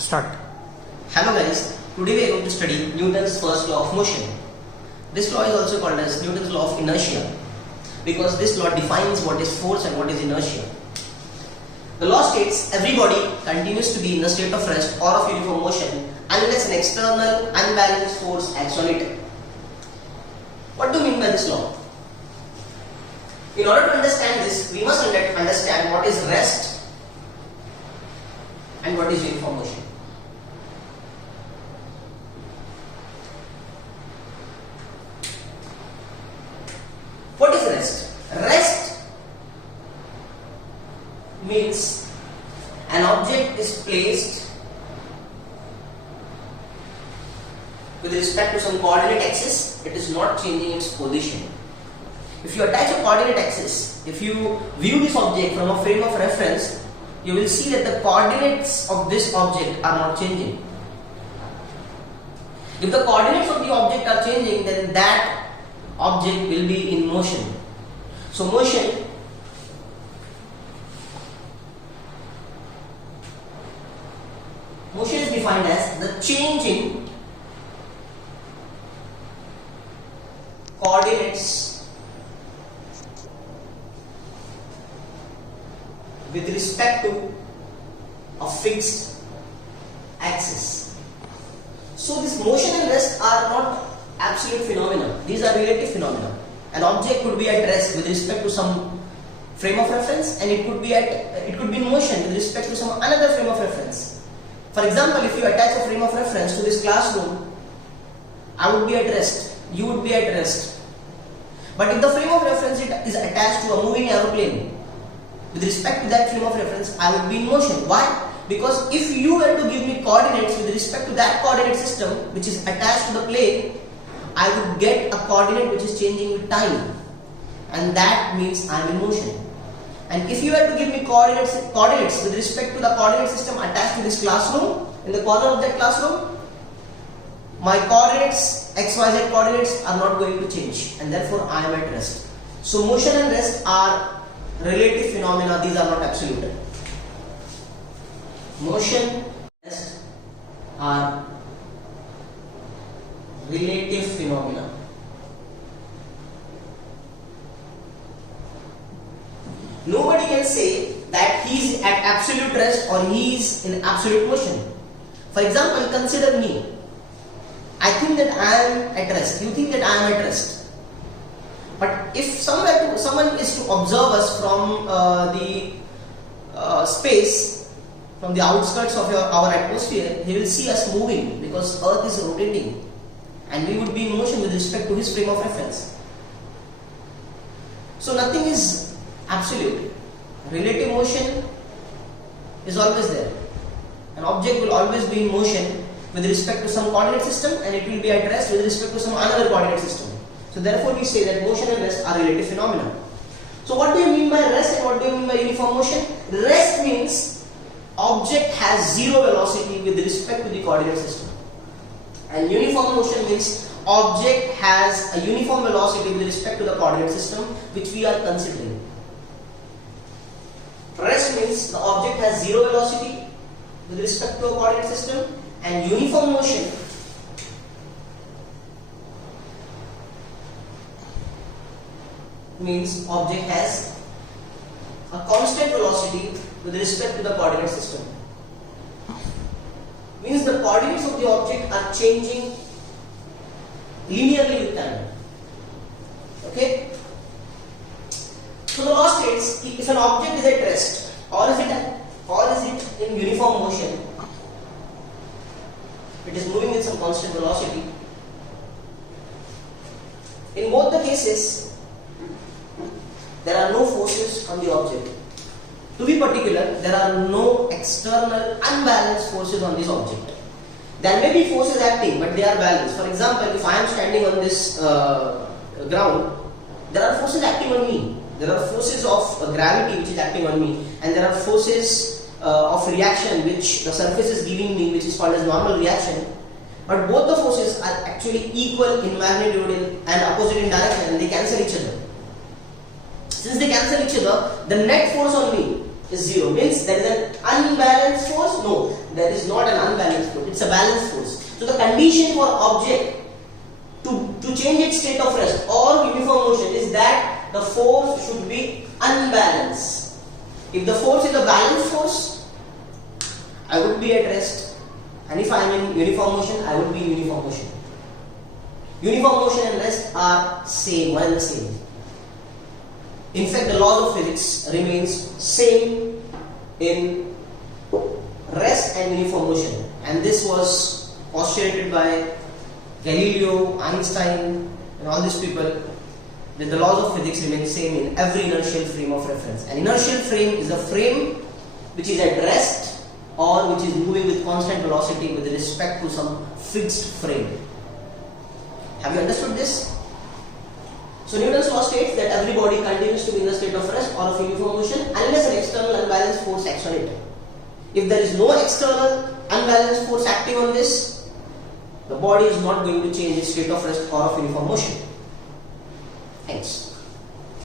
Start. Hello guys, today we are going to study Newton's first law of motion. This law is also called as Newton's law of inertia because this law defines what is force and what is inertia. The law states every body continues to be in a state of rest or of uniform motion unless an external unbalanced force acts on it. What do you mean by this law? In order to understand this, we must understand what is rest and what is uniform motion. What is rest? Rest means an object is placed with respect to some coordinate axis, it is not changing its position. If you attach a coordinate axis, if you view this object from a frame of reference, you will see that the coordinates of this object are not changing. If the coordinates of the object are changing, then that object will be in motion. So motion is defined as the change in coordinates with respect to a fixed axis. So this motion and rest are not absolute phenomena, these are relative phenomena. An object could be at rest with respect to some frame of reference, and it could be in motion with respect to some another frame of reference. For example, if you attach a frame of reference to this classroom, I would be at rest, you would be at rest. But if the frame of reference is attached to a moving aeroplane, with respect to that frame of reference, I would be in motion. Why? Because if you were to give me coordinates with respect to that coordinate system which is attached to the plane, I would get a coordinate which is changing with time, and that means I am in motion. And if you were to give me coordinates with respect to the coordinate system attached to this classroom, in the corner of that classroom, my coordinates, XYZ coordinates are not going to change, and therefore I am at rest. So motion and rest are relative phenomena, these are not absolute. Motion and rest are relative phenomena. Nobody can say that he is at absolute rest or he is in absolute motion. For example, consider me. I think that I am at rest. You think that I am at rest. But if someone is to observe us from the space, from the outskirts of our atmosphere, he will see us moving because Earth is rotating, and we would be in motion with respect to his frame of reference. So nothing is absolute. Relative motion is always there. An object will always be in motion with respect to some coordinate system, and it will be at rest with respect to some another coordinate system. So therefore we say that motion and rest are relative phenomena. So what do you mean by rest and what do you mean by uniform motion? Rest means object has zero velocity with respect to the coordinate system. And uniform motion means object has a uniform velocity with respect to the coordinate system which we are considering. Rest means the object has zero velocity with respect to a coordinate system, and uniform motion means object has a constant velocity with respect to the coordinate system. Means the coordinates of the object are changing linearly with time. Okay? So the law states if an object is at rest or is it in uniform motion, it is moving with some constant velocity. In both the cases, there are no forces on the object. To be particular, there are no external unbalanced forces on this object. There may be forces acting, but they are balanced. For example, if I am standing on this ground, there are forces acting on me. There are forces of gravity which is acting on me, and there are forces of reaction which the surface is giving me, which is called as normal reaction. But both the forces are actually equal in magnitude and opposite in direction, and they cancel each other. Since they cancel each other, the net force on me is 0, means there is an unbalanced force? No, there is not an unbalanced force, it's a balanced force. So the condition for object to change its state of rest or uniform motion is that the force should be unbalanced. If the force is a balanced force, I would be at rest, and if I am in uniform motion, I would be in uniform motion. Uniform motion and rest are same, one and the same. In fact, the laws of physics remains same in rest and uniform motion, and this was postulated by Galileo, Einstein, and all these people, that the laws of physics remain same in every inertial frame of reference. An inertial frame is a frame which is at rest or which is moving with constant velocity with respect to some fixed frame. Have you understood this? So Newton's law states that every body continues to be in a state of rest or of uniform motion unless an external unbalanced force acts on it. If there is no external unbalanced force acting on this, the body is not going to change its state of rest or of uniform motion. Thanks.